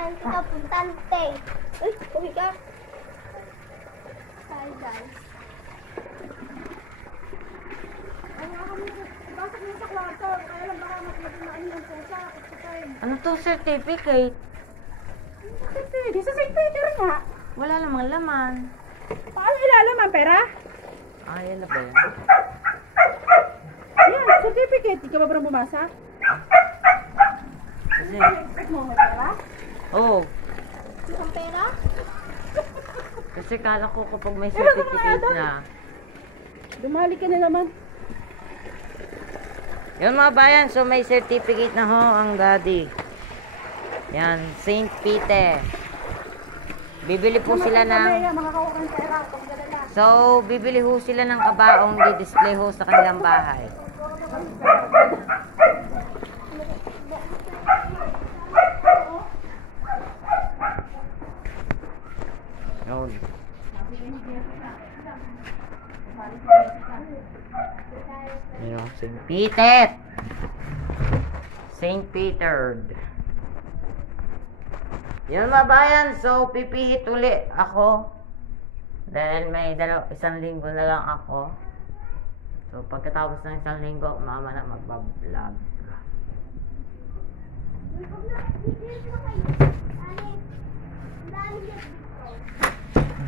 Saan ka puntante? Uy, uwi ka. Hi guys. Pasok mo sa kwarto. Kaya lang baka magmatumaan yung pusa. Ano to, certificate? Di sa St. Peter nga. Wala namang laman. Paano ilalaman? Pera? Ah, yan na ba yan? Yan, certificate. Di ka ba parang bumasa? Kasi, Expect mo, may pera? oh, Isang pera? kasi kala ko kapag may certificate na. Dumali ka na naman. Yun mga bayan, so may certificate na ho ang daddy. Yan, St. Peter. Bibili po sila ng... Makakawa ka ng pera. Pagdala. So, bibili ho sila ng kabaong di-display ho sa kanilang bahay. Yun. Yun, St. Peter. St. Peter. Yun mga bayan, so pipihit uli ako. Dahil may isang linggo na lang ako. So pagkatapos ng isang linggo, mama na magbablog.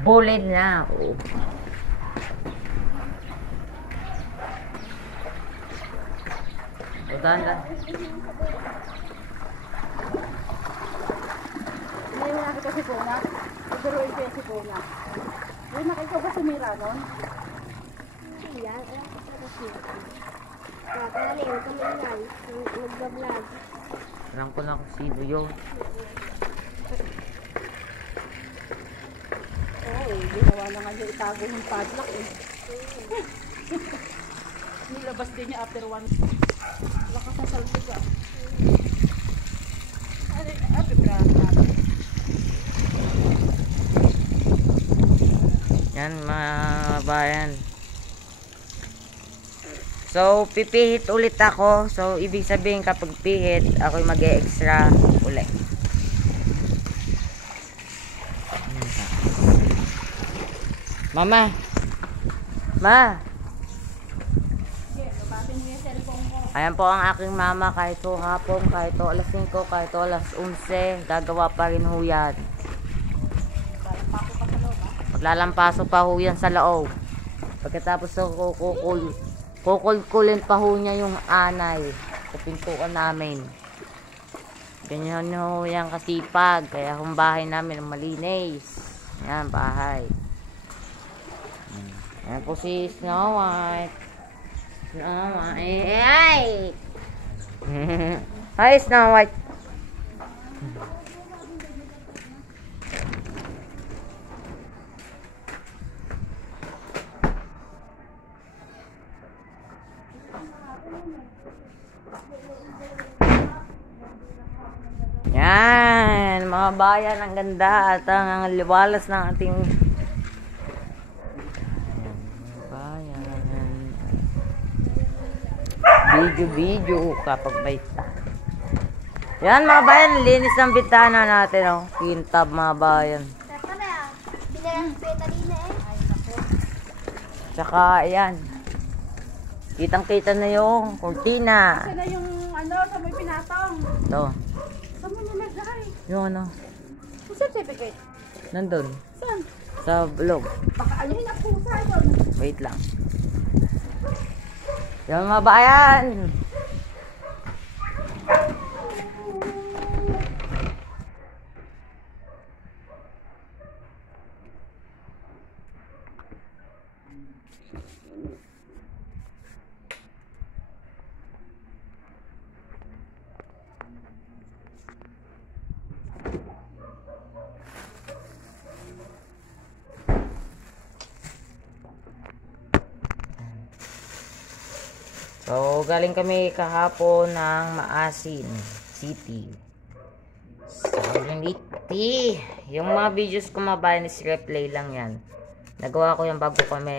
Bulid na ako. O dandan. Hindi mo nakita si Puna. Nagdaruin ko yung si Puna. Uy, nakita ba sumira nun? Hindi yan. Alam ko sa kasi. Kaya rin, kamingay. Nagbablog. Alam ko na kung sino yun. Oo, ginawa na nga niya itago yung padlock eh. Nilabas din niya after one. Lakas ng salpig ah. Ate, brata. Yan mga bayan. So pipihit ulit ako. So ibig sabihin kapag pihit, ako'y mag-e-extra ulit. Mama. Ma. Ayan po ang aking mama kahit po hapon, kahit po alas 5, kahit po alas 11, gagawa pa rin ho yan. Maglalampaso pa ho yan sa loob. Pagkatapos so, kukulkulin pa ho niya yung anay sa pintuan namin. Ganyan ho yan kasipag. Kaya kung bahay namin malinis. Yan, bahay. Yan po si Snow White. Snow White. Ay! Hi, Snow White. Yan, mga bayan, ang ganda at ang liwalas ng ating bayan. Video kapag may yan mga bayan, linis ng bintana natin oh. Kintab mga bayan. Tata na yan. Binalang petalina eh. Tsaka ayan, kitang kita na yung kurtina. Kasi na yung ano, sa may pinatong. Ito, Saan mo nilagay? yung ano, Yung certificate. nandun Saan? sa loob. Baka alihin ang pusa yun. Wait lang. Yan mga bayan. So, galing kami kahapon ng Maasin City. Sobrang ikti. Yung mga videos ko mabayan is replay lang yan. Nagawa ko yan bago kami